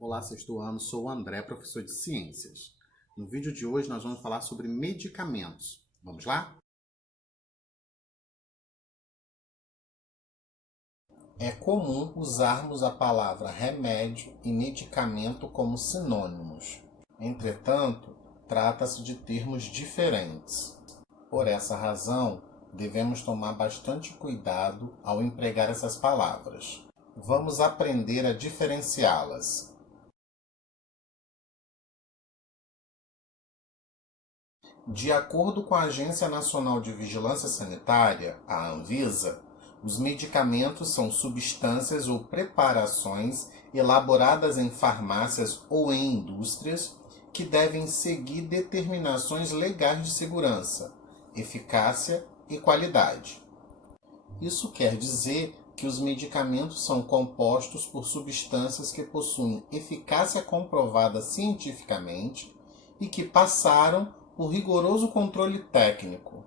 Olá, sexto ano, sou o André, professor de Ciências. No vídeo de hoje nós vamos falar sobre medicamentos. Vamos lá? É comum usarmos a palavra remédio e medicamento como sinônimos. Entretanto, trata-se de termos diferentes. Por essa razão, devemos tomar bastante cuidado ao empregar essas palavras. Vamos aprender a diferenciá-las. De acordo com a Agência Nacional de Vigilância Sanitária, a Anvisa, os medicamentos são substâncias ou preparações elaboradas em farmácias ou em indústrias que devem seguir determinações legais de segurança, eficácia e qualidade. Isso quer dizer que os medicamentos são compostos por substâncias que possuem eficácia comprovada cientificamente e que passaram por rigoroso controle técnico.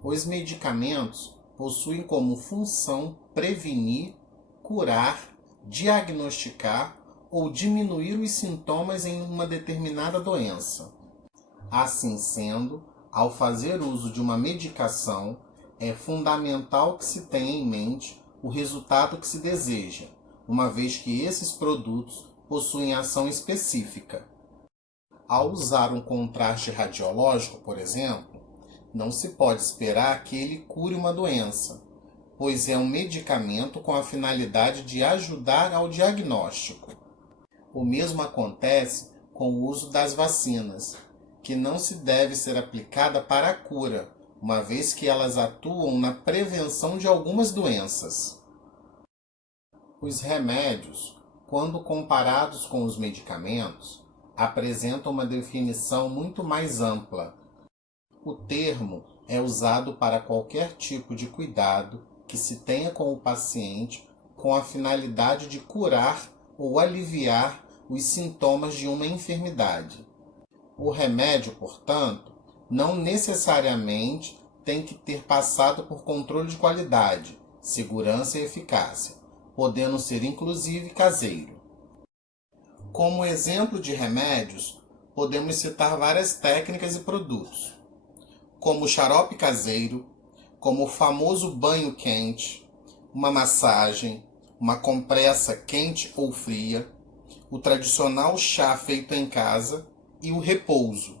Os medicamentos possuem como função prevenir, curar, diagnosticar ou diminuir os sintomas em uma determinada doença. Assim sendo, ao fazer uso de uma medicação, é fundamental que se tenha em mente o resultado que se deseja, uma vez que esses produtos possuem ação específica. Ao usar um contraste radiológico, por exemplo, não se pode esperar que ele cure uma doença, pois é um medicamento com a finalidade de ajudar ao diagnóstico. O mesmo acontece com o uso das vacinas, que não se deve ser aplicada para a cura, uma vez que elas atuam na prevenção de algumas doenças. Os remédios, quando comparados com os medicamentos, apresentam uma definição muito mais ampla. O termo é usado para qualquer tipo de cuidado que se tenha com o paciente com a finalidade de curar ou aliviar os sintomas de uma enfermidade. O remédio, portanto, não necessariamente tem que ter passado por controle de qualidade, segurança e eficácia, podendo ser inclusive caseiro. Como exemplo de remédios, podemos citar várias técnicas e produtos, como o xarope caseiro, como o famoso banho quente, uma massagem, uma compressa quente ou fria, o tradicional chá feito em casa e o repouso.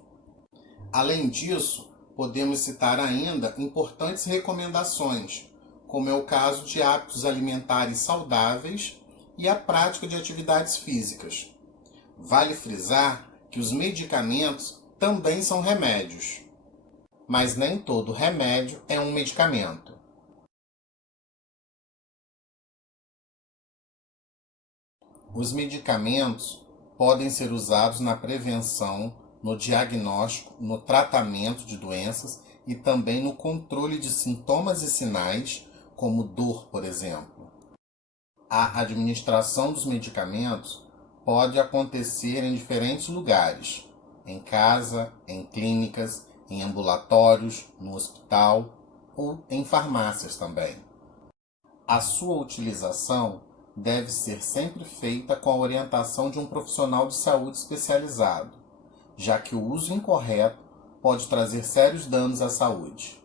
Além disso, podemos citar ainda importantes recomendações, como é o caso de hábitos alimentares saudáveis e a prática de atividades físicas. Vale frisar que os medicamentos também são remédios, mas nem todo remédio é um medicamento. Os medicamentos podem ser usados na prevenção, no diagnóstico, no tratamento de doenças e também no controle de sintomas e sinais, como dor, por exemplo. A administração dos medicamentos pode acontecer em diferentes lugares, em casa, em clínicas, em ambulatórios, no hospital ou em farmácias também. A sua utilização deve ser sempre feita com a orientação de um profissional de saúde especializado, já que o uso incorreto pode trazer sérios danos à saúde.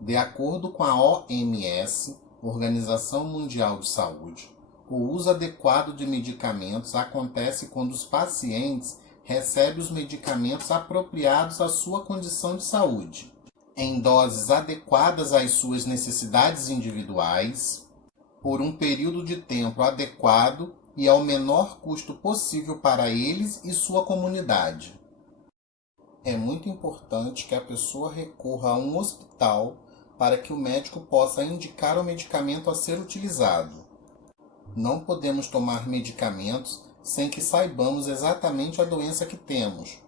De acordo com a OMS, Organização Mundial de Saúde, o uso adequado de medicamentos acontece quando os pacientes recebem os medicamentos apropriados à sua condição de saúde, em doses adequadas às suas necessidades individuais, por um período de tempo adequado e ao menor custo possível para eles e sua comunidade. É muito importante que a pessoa recorra a um hospital para que o médico possa indicar o medicamento a ser utilizado. Não podemos tomar medicamentos sem que saibamos exatamente a doença que temos,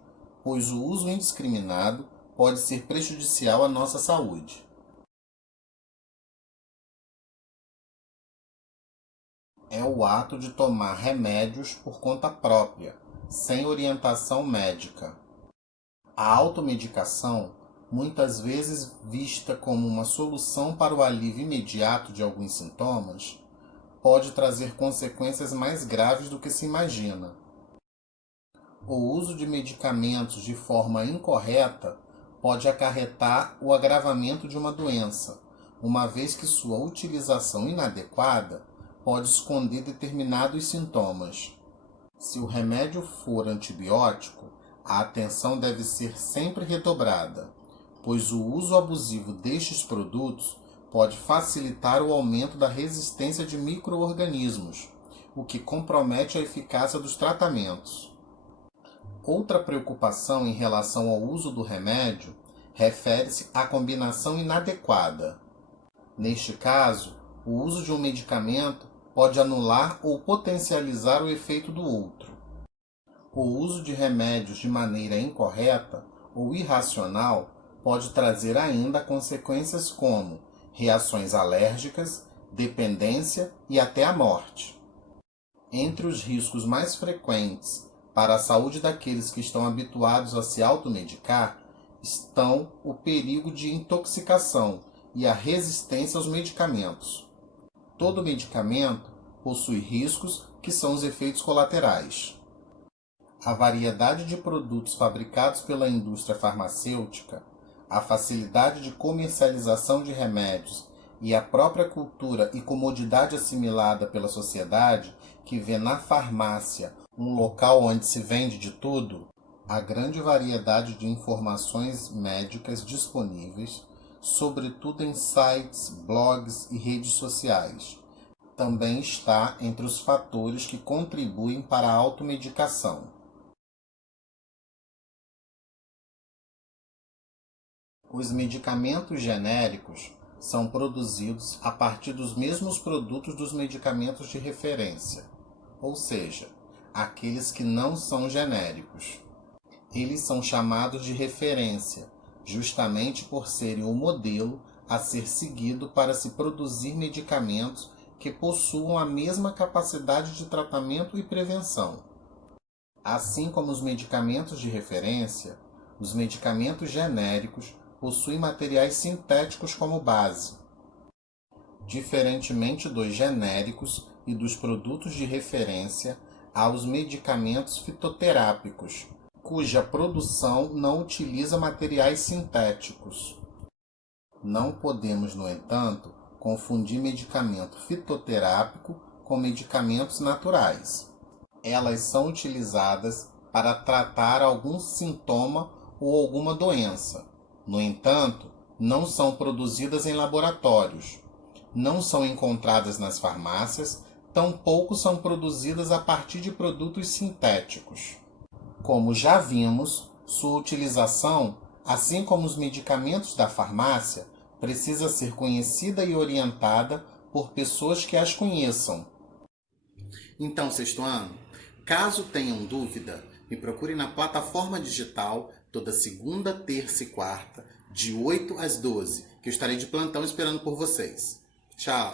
pois o uso indiscriminado pode ser prejudicial à nossa saúde. É o ato de tomar remédios por conta própria, sem orientação médica. A automedicação muitas vezes vista como uma solução para o alívio imediato de alguns sintomas, pode trazer consequências mais graves do que se imagina. O uso de medicamentos de forma incorreta pode acarretar o agravamento de uma doença, uma vez que sua utilização inadequada pode esconder determinados sintomas. Se o remédio for antibiótico, a atenção deve ser sempre redobrada, pois o uso abusivo destes produtos pode facilitar o aumento da resistência de micro-organismos, o que compromete a eficácia dos tratamentos. Outra preocupação em relação ao uso do remédio refere-se à combinação inadequada. Neste caso, o uso de um medicamento pode anular ou potencializar o efeito do outro. O uso de remédios de maneira incorreta ou irracional pode trazer ainda consequências como reações alérgicas, dependência e até a morte. Entre os riscos mais frequentes para a saúde daqueles que estão habituados a se automedicar estão o perigo de intoxicação e a resistência aos medicamentos. Todo medicamento possui riscos que são os efeitos colaterais. A variedade de produtos fabricados pela indústria farmacêutica, a facilidade de comercialização de remédios e a própria cultura e comodidade assimilada pela sociedade que vê na farmácia um local onde se vende de tudo, a grande variedade de informações médicas disponíveis, sobretudo em sites, blogs e redes sociais, também está entre os fatores que contribuem para a automedicação. Os medicamentos genéricos são produzidos a partir dos mesmos produtos dos medicamentos de referência, ou seja, aqueles que não são genéricos. Eles são chamados de referência, justamente por serem o modelo a ser seguido para se produzir medicamentos que possuam a mesma capacidade de tratamento e prevenção. Assim como os medicamentos de referência, os medicamentos genéricos possuem materiais sintéticos como base. Diferentemente dos genéricos e dos produtos de referência, há os medicamentos fitoterápicos, cuja produção não utiliza materiais sintéticos. Não podemos, no entanto, confundir medicamento fitoterápico com medicamentos naturais. Elas são utilizadas para tratar algum sintoma ou alguma doença. No entanto, não são produzidas em laboratórios, não são encontradas nas farmácias, tampouco são produzidas a partir de produtos sintéticos. Como já vimos, sua utilização, assim como os medicamentos da farmácia, precisa ser conhecida e orientada por pessoas que as conheçam. Então, sexto ano, caso tenham dúvida, me procure na plataforma digital toda segunda, terça e quarta, de 8 às 12, que eu estarei de plantão esperando por vocês. Tchau!